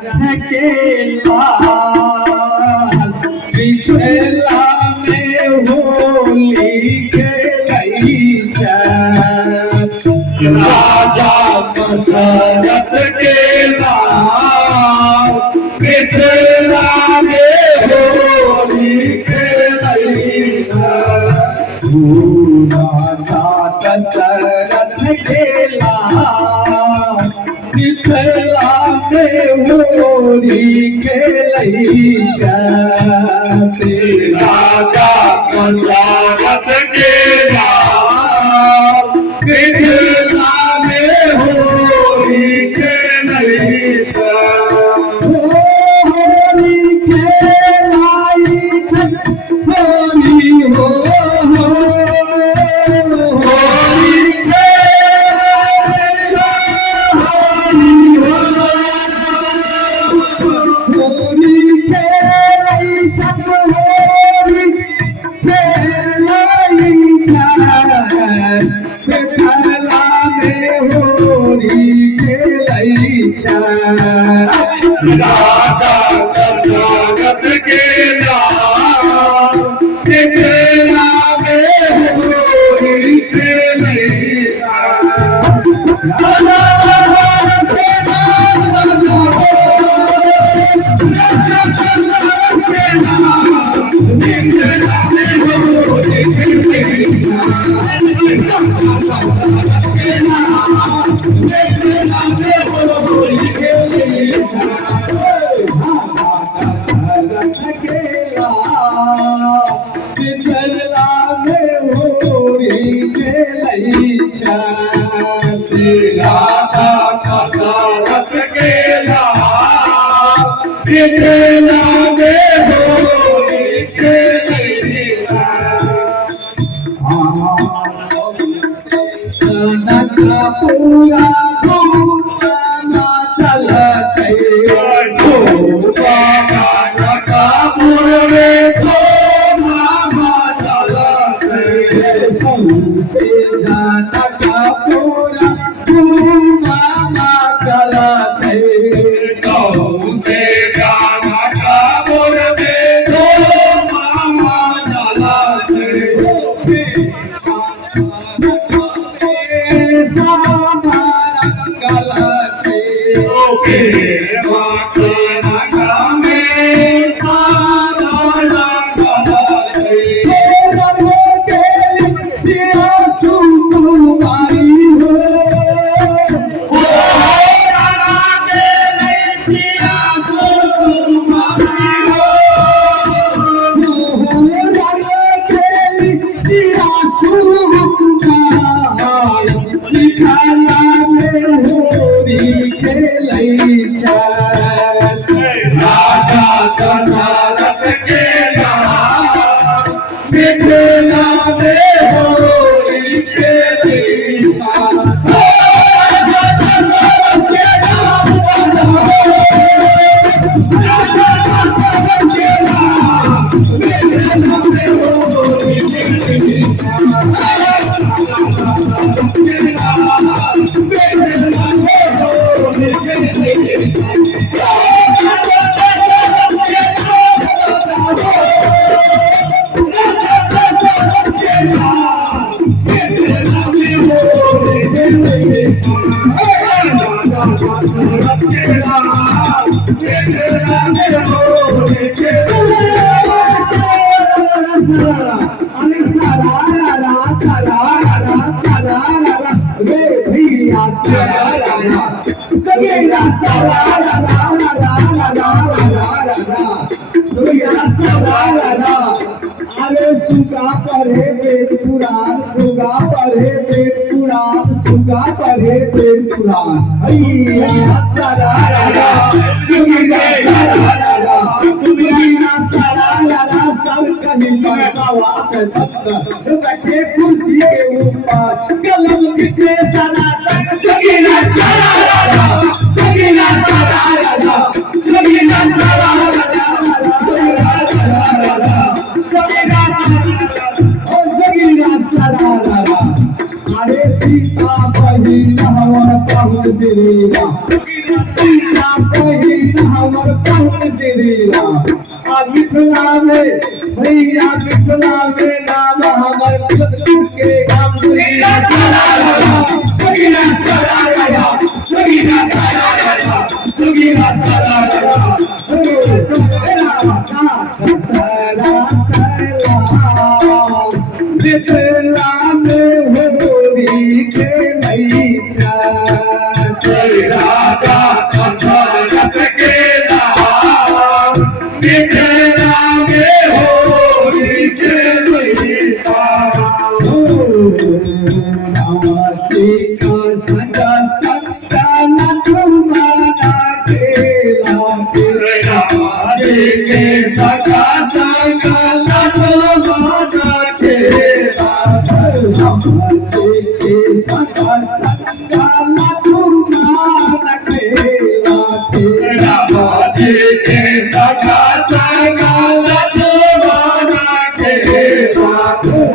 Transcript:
के लाल मिथिला में होली खेलई राजा दशरथ के लाल मिथिला में होली खेलई राजा दशरथ के लाल मिथिला में होली खेलई राजा दशरथ के लाल मिथिला में होली खेलई होली खेलाई होली हो राजा दशरथ के लाल मिथिला में होली खेलई पूरा चल अरे सुगा पढ़े वेद पुराण सुगा पढ़े वेद पुराण सुगा पढ़े वेद पुराण अय्या सरा राजा सुगीना सरा राजा सुगीना सरा राजा सब कहीं मरवात तक रखे कुर्सी के ऊपर कलम कितने सरा तक सुगीना सरा राजा सुगीना सरा राजा सुगीना सरा राजा अरे सीता बहिन हवन पहुँच सीता बहिन हमर पहुँच दिला आ मिथिला में भैया मिथिला में नाम हमर खुद के काम दुनिया दुनिया सारा दुनिया मिथिला में होली के लैया राजा दशरथ के नाम मिथिला में होली के लैया सगा संतान तुम्हारा खेला के सखा संगा तुम्हारा खेला रामाजी के सखा संगा तुम्हारा खेला के